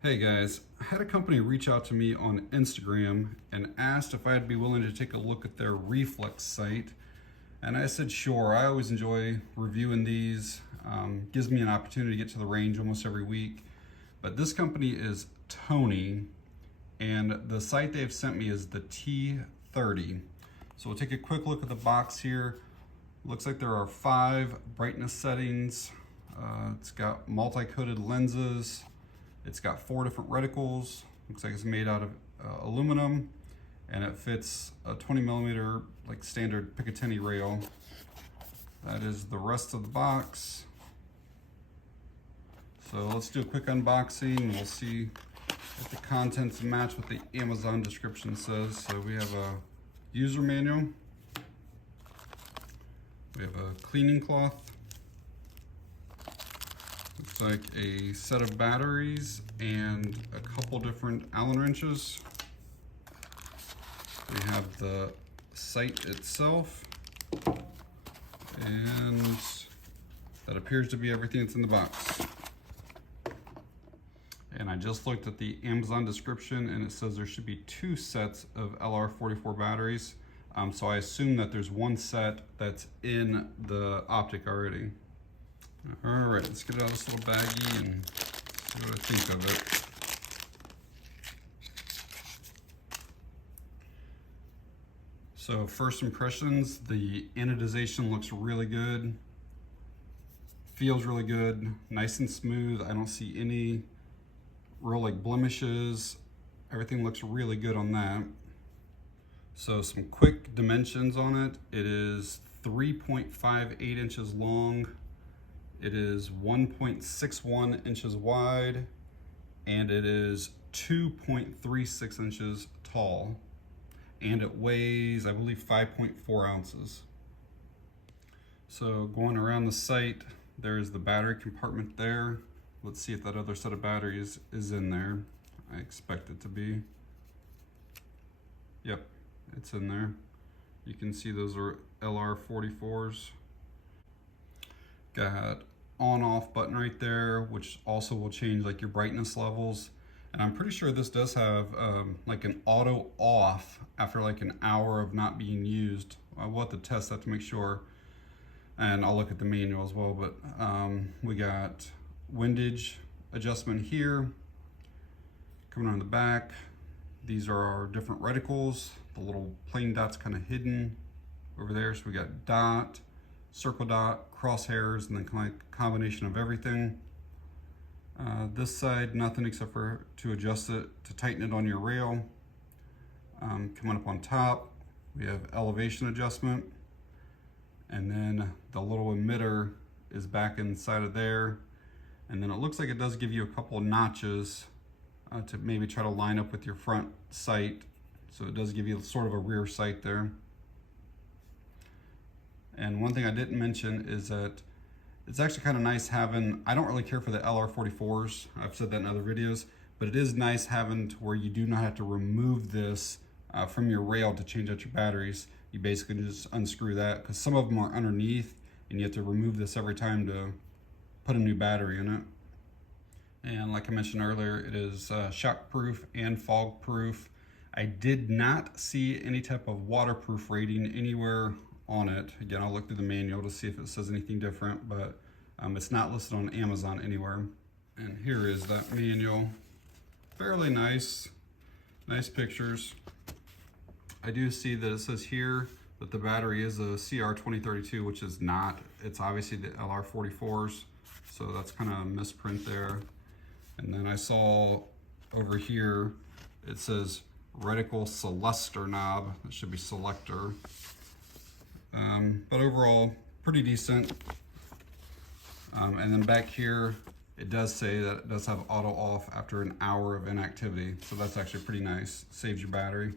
Hey guys, I had a company reach out to me on Instagram and asked if I'd be willing to take a look at their Reflex site. And I said, sure. I always enjoy reviewing these. Gives me an opportunity to get to the range almost every week. But this company is Toney, and the site they've sent me is the T30. So we'll take a quick look at the box here. Looks like there are 5 brightness settings. It's got multi-coated lenses. It's got 4 different reticles. Looks like it's made out of aluminum, and it fits a 20mm like standard picatinny rail. That is the rest of the box. So let's do a quick unboxing and we'll see if the contents match what the Amazon description says. So we have a user manual. We have a cleaning cloth. Looks like a set of batteries and a couple different Allen wrenches. We have the sight itself, and that appears to be everything that's in the box. And I just looked at the Amazon description and it says there should be 2 sets of LR44 batteries. So I assume that there's 1 set that's in the optic already. All right, let's get it out of this little baggie and see what I think of it. So first impressions, the anodization looks really good. Feels really good, nice and smooth. I don't see any real like blemishes. Everything looks really good on that. So some quick dimensions on it. It is 3.58 inches long. It is 1.61 inches wide, and it is 2.36 inches tall, and it weighs, I believe, 5.4 ounces. So going around the site, there is the battery compartment there. Let's see if that other set of batteries is in there. I expect it to be. Yep, it's in there. You can see those are LR44s. Got on-off button right there, which also will change like your brightness levels. And I'm pretty sure this does have like an auto off after like an hour of not being used. We'll have to test that to make sure. And I'll look at the manual as well, but we got windage adjustment here. Coming on the back, these are our different reticles. The little plain dot's kind of hidden over there. So we got dot, circle dot, crosshairs, and then kind of like a combination of everything. This side, nothing except for to adjust it, to tighten it on your rail. Coming up on top, we have elevation adjustment. And then the little emitter is back inside of there. And then it looks like it does give you a couple of notches to maybe try to line up with your front sight. So it does give you sort of a rear sight there. And one thing I didn't mention is that it's actually kind of nice having, I don't really care for the LR44s, I've said that in other videos, but it is nice having to where you do not have to remove this from your rail to change out your batteries. You basically just unscrew that, because some of them are underneath and you have to remove this every time to put a new battery in it. And like I mentioned earlier, it is shockproof and fog proof. I did not see any type of waterproof rating anywhere on it. Again, I'll look through the manual to see if it says anything different, but it's not listed on Amazon anywhere. And here is that manual. Fairly nice, nice pictures. I do see that it says here that the battery is a CR2032, which is not. It's obviously the LR44s, so that's kind of a misprint there. And then I saw over here, it says reticle selector knob. It should be selector. But overall, pretty decent. And then back here, it does say that it does have auto off after an hour of inactivity. So that's actually pretty nice. Saves your battery.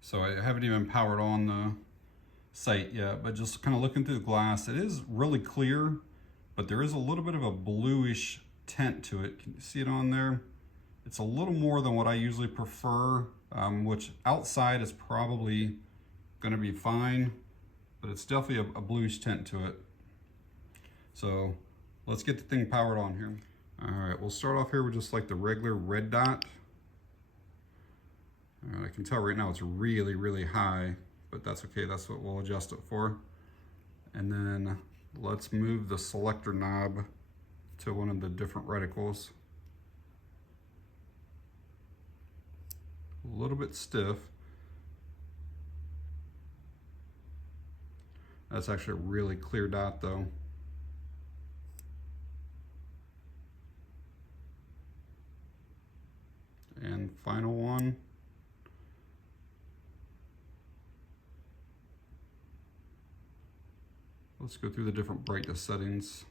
So I haven't even powered on the sight yet, but just kind of looking through the glass, it is really clear, but there is a little bit of a bluish tint to it. Can you see it on there? It's a little more than what I usually prefer, which outside is probably going to be fine, but it's definitely a bluish tint to it. So let's get the thing powered on here. All right, we'll start off here with just like the regular red dot. All right, I can tell right now it's really, really high, but that's okay. That's what we'll adjust it for. And then let's move the selector knob to one of the different reticles. A little bit stiff. That's actually a really clear dot though. And final one. Let's go through the different brightness settings.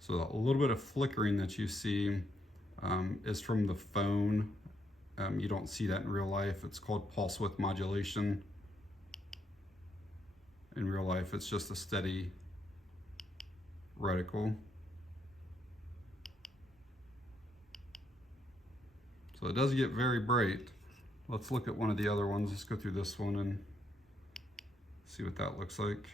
So a little bit of flickering that you see is from the phone. You don't see that in real life. It's called pulse width modulation. In real life, it's just a steady reticle. So it does get very bright. Let's look at one of the other ones. Let's go through this one and see what that looks like.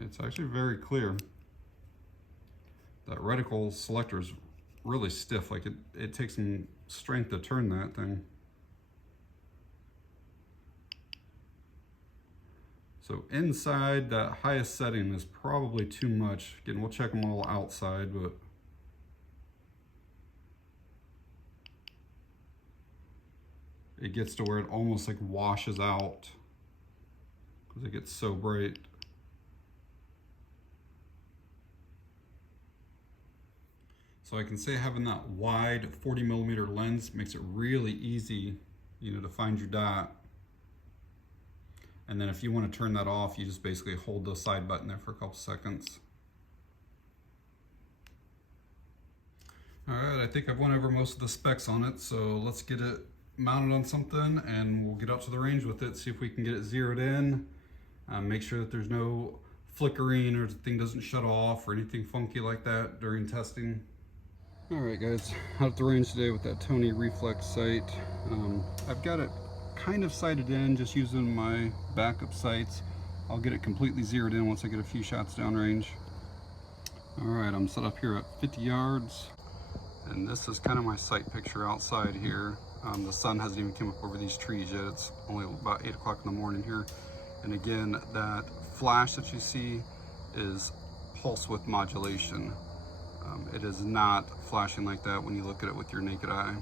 It's actually very clear. That reticle selector is really stiff, like it takes some strength to turn that thing. So inside, that highest setting is probably too much. Again, we'll check them all outside, but it gets to where it almost like washes out because it gets so bright. So I can say having that wide 40mm lens makes it really easy, to find your dot. And then if you want to turn that off, you just basically hold the side button there for a couple seconds. All right, I think I've went over most of the specs on it, so let's get it mounted on something and we'll get out to the range with it, see if we can get it zeroed in. Make sure that there's no flickering or the thing doesn't shut off or anything funky like that during testing. All right guys, out at the range today with that Toney Reflex sight. I've got it kind of sighted in, just using my backup sights. I'll get it completely zeroed in once I get a few shots downrange. All right, I'm set up here at 50 yards. And this is kind of my sight picture outside here. The sun hasn't even come up over these trees yet. It's only about 8 o'clock in the morning here. And again, that flash that you see is pulse width modulation. It is not flashing like that when you look at it with your naked eye.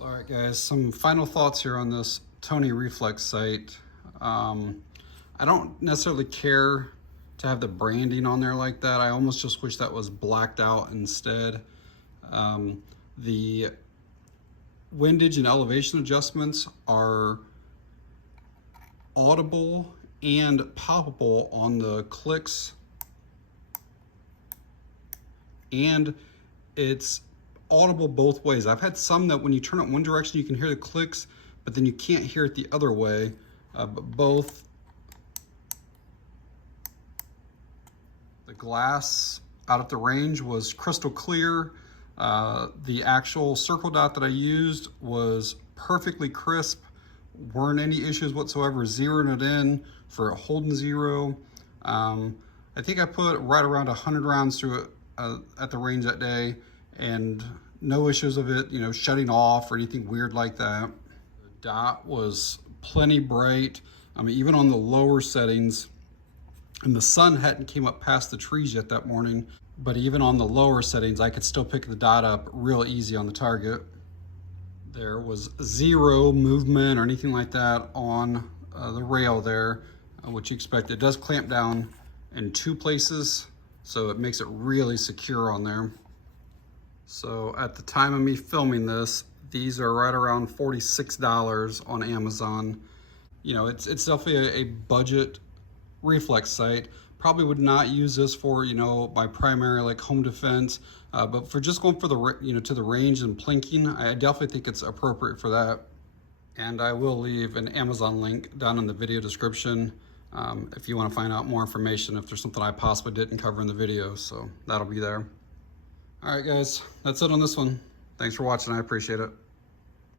All right guys, some final thoughts here on this Toney Reflex sight. I don't necessarily care to have the branding on there like that. I almost just wish that was blacked out instead. The windage and elevation adjustments are audible and palpable on the clicks, and it's audible both ways. I've had some that when you turn it one direction you can hear the clicks, but then you can't hear it the other way. But both the glass out at the range was crystal clear. The actual circle dot that I used was perfectly crisp. weren't any issues whatsoever. Zeroing it in for holding zero. I think I put right around 100 rounds through it at the range that day, and no issues of it, you know, shutting off or anything weird like that. The dot was plenty bright. I mean, even on the lower settings, and the sun hadn't came up past the trees yet that morning, but even on the lower settings, I could still pick the dot up real easy on the target. There was zero movement or anything like that on the rail there, which you expect. It does clamp down in 2 places, so it makes it really secure on there. So at the time of me filming this, these are right around $46 on Amazon. You know, it's definitely a budget reflex sight. Probably would not use this for, you know, my primary like home defense, but for just going for the, you know, to the range and plinking, I definitely think it's appropriate for that. And I will leave an Amazon link down in the video description if you want to find out more information, if there's something I possibly didn't cover in the video, so that'll be there. All right, guys, that's it on this one. Thanks for watching. I appreciate it.